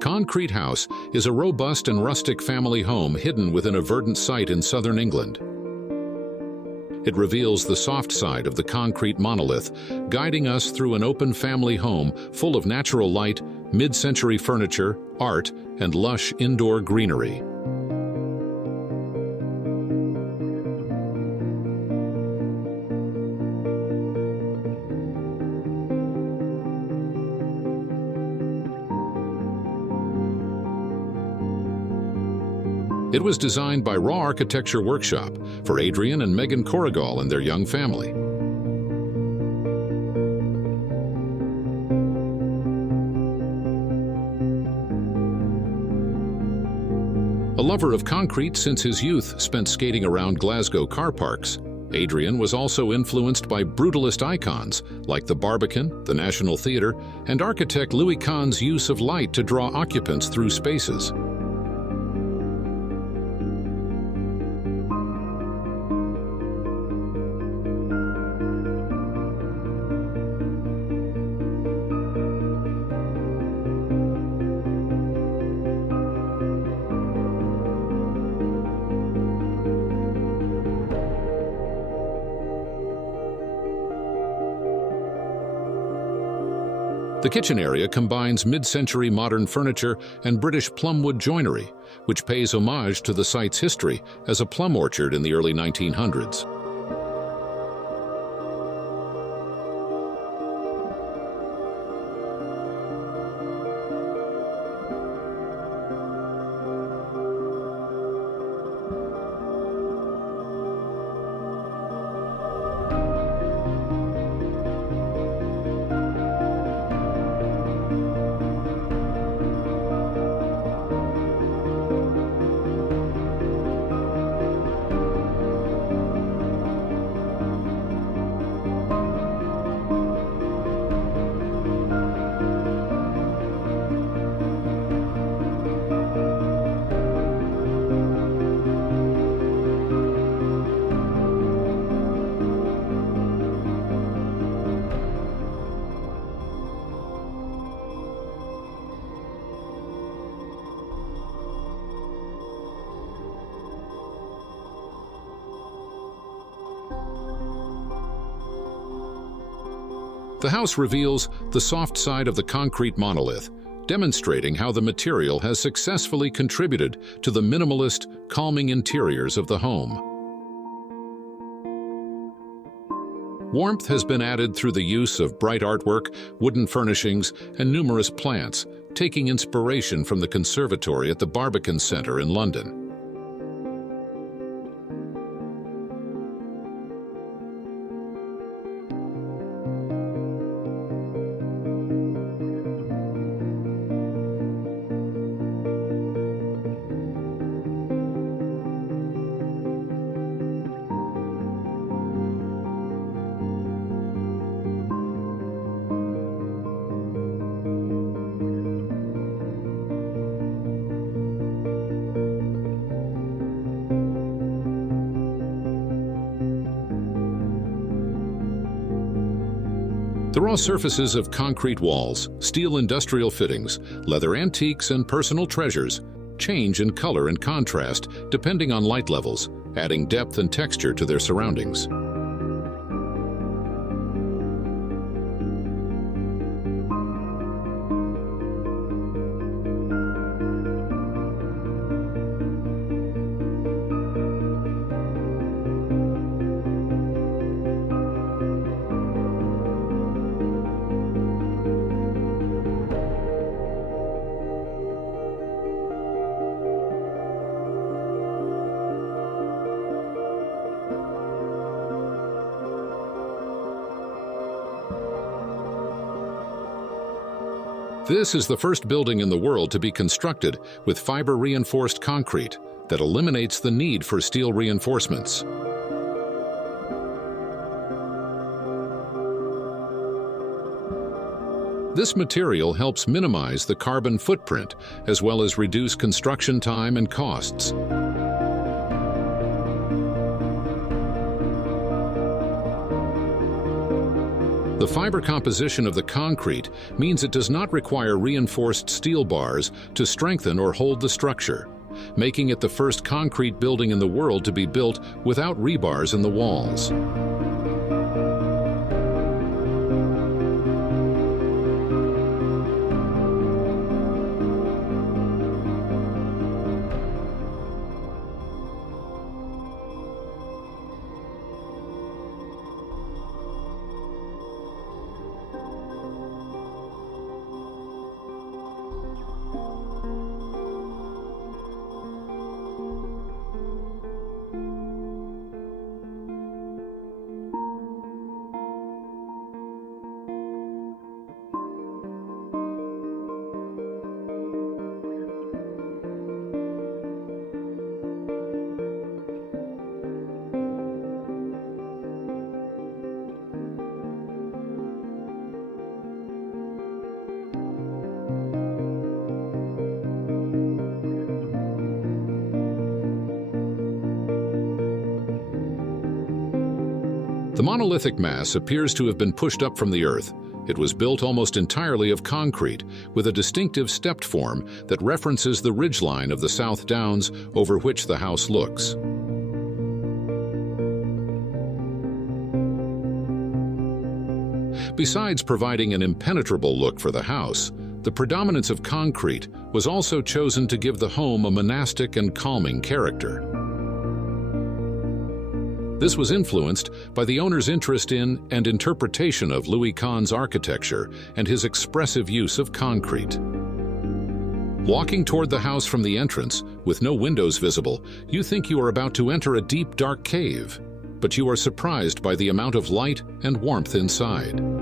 Concrete House is a robust and rustic family home hidden within a verdant site in southern England. It reveals the soft side of the concrete monolith, guiding us through an open family home full of natural light, mid-century furniture, art, and lush indoor greenery. It was designed by Raw Architecture Workshop for Adrian and Megan Corrigall and their young family. A lover of concrete since his youth spent skating around Glasgow car parks, Adrian was also influenced by brutalist icons like the Barbican, the National Theatre, and architect Louis Kahn's use of light to draw occupants through spaces. The kitchen area combines mid-century modern furniture and British plumwood joinery, which pays homage to the site's history as a plum orchard in the early 1900s. The house reveals the soft side of the concrete monolith, demonstrating how the material has successfully contributed to the minimalist, calming interiors of the home. Warmth has been added through the use of bright artwork, wooden furnishings, and numerous plants, taking inspiration from the conservatory at the Barbican Centre in London. The raw surfaces of concrete walls, steel industrial fittings, leather antiques, and personal treasures change in color and contrast depending on light levels, adding depth and texture to their surroundings. This is the first building in the world to be constructed with fiber-reinforced concrete that eliminates the need for steel reinforcements. This material helps minimize the carbon footprint as well as reduce construction time and costs. The fiber composition of the concrete means it does not require reinforced steel bars to strengthen or hold the structure, making it the first concrete building in the world to be built without rebars in the walls. The monolithic mass appears to have been pushed up from the earth. It was built almost entirely of concrete, with a distinctive stepped form that references the ridgeline of the South Downs over which the house looks. Besides providing an impenetrable look for the house, the predominance of concrete was also chosen to give the home a monastic and calming character. This was influenced by the owner's interest in and interpretation of Louis Kahn's architecture and his expressive use of concrete. Walking toward the house from the entrance, with no windows visible, you think you are about to enter a deep, dark cave, but you are surprised by the amount of light and warmth inside.